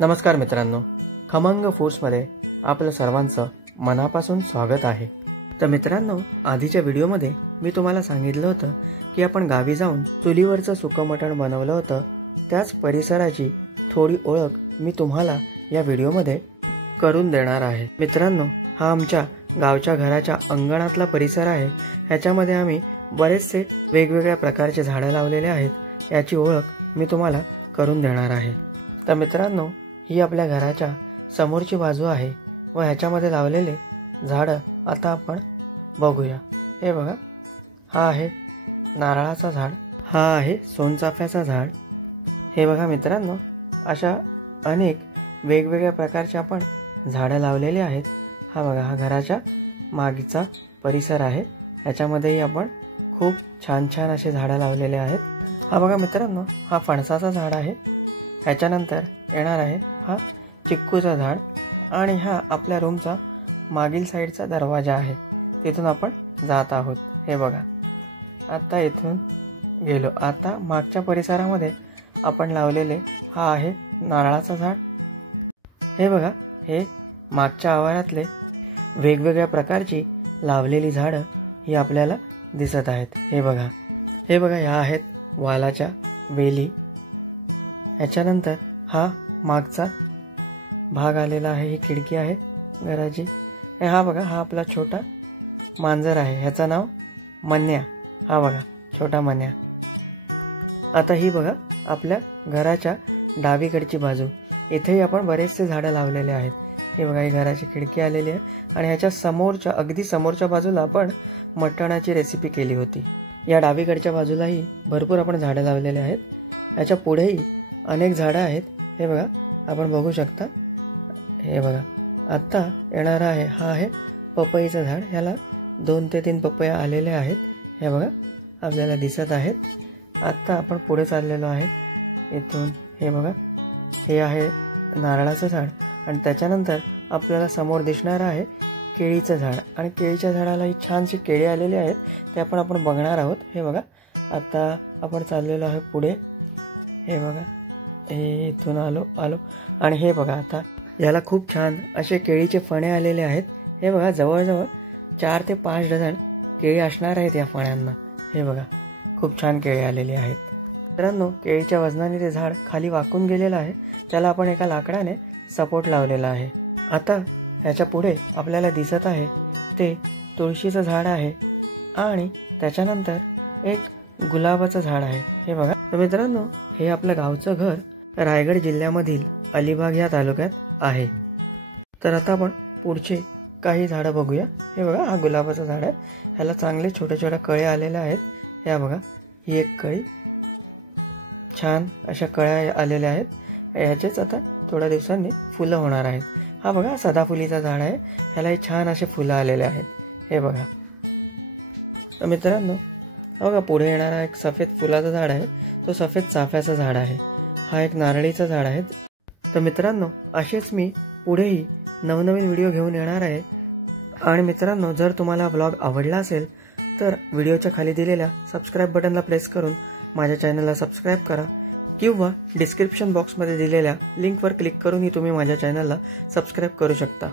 नमस्कार मित्रांनो, खमंग फूड्समध्ये आपलं सर्वांचं मनापासून स्वागत आहे। तर मित्रांनो, आधीच्या व्हिडिओमध्ये मी तुम्हाला सांगितलं होतं की आपण गावी जाऊन चुलीवरचं सुकं मटण बनवलं होतं। त्याच परिसराची थोडी ओळख मी तुम्हाला या व्हिडिओमध्ये करून देणार आहे। मित्रांनो, हा आमच्या गावच्या घराच्या अंगणातला परिसर आहे। ह्याच्यामध्ये आम्ही बरेचसे वेगवेगळ्या प्रकारचे झाडं लावलेले आहेत। याची ओळख मी तुम्हाला करून देणार आहे। तर मित्रांनो, ही आपल्या घराच्या समोरची बाजू आहे व ह्याच्यामध्ये लावलेले झाडं आता आपण बघूया। हे बघा, हा आहे नारळाचा झाड, हा आहे सोनचाफ्याचा झाड। हे बघा मित्रांनो, अशा अनेक वेगवेगळ्या प्रकारचे आपण झाडं लावलेली आहेत। हा बघा, हा घराच्या मागचा परिसर आहे। ह्याच्यामध्येही आपण खूप छान छान असे झाडं लावलेले आहेत। हा बघा मित्रांनो, हा फणसाचा झाड आहे। ह्याच्यानंतर येणार आहे हा चिक्कूचा झाड आणि हा आपल्या रूमचा मागील साईडचा दरवाजा आहे, तिथून आपण जात आहोत। हे बघा, आता इथून गेलो, आता मागच्या परिसरामध्ये आपण लावलेले हा आहे नारळाचा झाड। हे बघा, हे मागच्या आवारातले वेगवेगळ्या प्रकारची लावलेली झाडं ही आपल्याला दिसत आहेत। हे बघा, ह्या आहेत वालाच्या वेली। ह्याच्यानंतर हा मागचा भाग आलेला आहे, ही खिडकी आहे घराची। हा बघा, हा आपला छोटा मांजर आहे, ह्याचं नाव मन्या। हा बघा, छोटा मन्या। आता ही बघा आपल्या घराच्या डावीकडची बाजू, इथेही आपण बरेचसे झाडं लावलेले आहेत। हे बघा, ही घराची खिडकी आलेली आहे आणि ह्याच्या समोरच्या अगदी समोरच्या बाजूला आपण मटणाची रेसिपी केली होती। या डावीकडच्या बाजूलाही भरपूर आपण झाडं लावलेले आहेत। ह्याच्या पुढेही अनेक झाडं आहेत। हे बघा, आपण बघू शकता। हे बघा, आता येणार आहे हा आहे पपईचं झाड। ह्याला 2 ते 3 पपया आलेले आहेत। हे बघा, आपल्याला दिसत आहेत। आता आपण पुढे चाललेलो आहे इथून। हे बघा, हे आहे नारळाचं झाड आणि त्याच्यानंतर आपल्याला समोर दिसणार आहे केळीचं झाड आणि केळीच्या झाडालाही छानशी केळी आलेली आहेत, ते आपण बघणार आहोत। हे बघा, आता आपण चाललेलो आहे पुढे। हे बघा, हे इथून आलो आणि हे बघा, आता याला खूप छान असे केळीचे फणे आलेले आहेत। हे बघा, जवळजवळ 4 ते 5 डझन केळी असणार आहेत या फण्यांना। हे बघा, खूप छान केळी आलेली आहेत। मित्रांनो, केळीच्या वजनाने ते झाड खाली वाकून गेलेलं आहे, त्याला आपण एका लाकडाने सपोर्ट लावलेला आहे। आता ह्याच्या पुढे आपल्याला दिसत आहे ते तुळशीचं झाड आहे आणि त्याच्यानंतर एक गुलाबाचं झाड आहे। हे बघा, तर मित्रांनो, हे आपलं गावचं घर रायगड जिल्ह्यामधील अलिबाग या तालुक्यात आहे। तर आता आपण पुढचे काही झाडं बघूया। हे बघा, हा गुलाबाचं झाड आहे, ह्याला चांगले छोटे छोटे कळे आलेले आहेत। हे बघा, ही एक कळी, छान अशा कळ्या आलेल्या आहेत। ह्याचेच आता थोड्या दिवसांनी फुलं होणार आहेत। हा बघा, सदाफुलीचा झाड आहे, ह्यालाही छान असे फुलं आलेले आहेत। हे बघा, तर मित्रांनो, बघा पुढे येणारा एक सफेद फुलाचं झाड आहे, तो सफेद चाफ्याचं झाड आहे। हा एक नारळीचं झाड आहे। तर मित्रांनो, असेच मी पुढेही नवनवीन व्हिडिओ घेऊन येणार आहे। आणि मित्रांनो, जर तुम्हाला व्लॉग आवडला असेल तर व्हिडिओच्या खाली दिलेल्या सबस्क्राईब बटनला प्रेस करून माझ्या चॅनलला सबस्क्राईब करा किंवा डिस्क्रिप्शन बॉक्समध्ये दिलेल्या लिंकवर क्लिक करूनही तुम्ही माझ्या चॅनलला सबस्क्राईब करू शकता।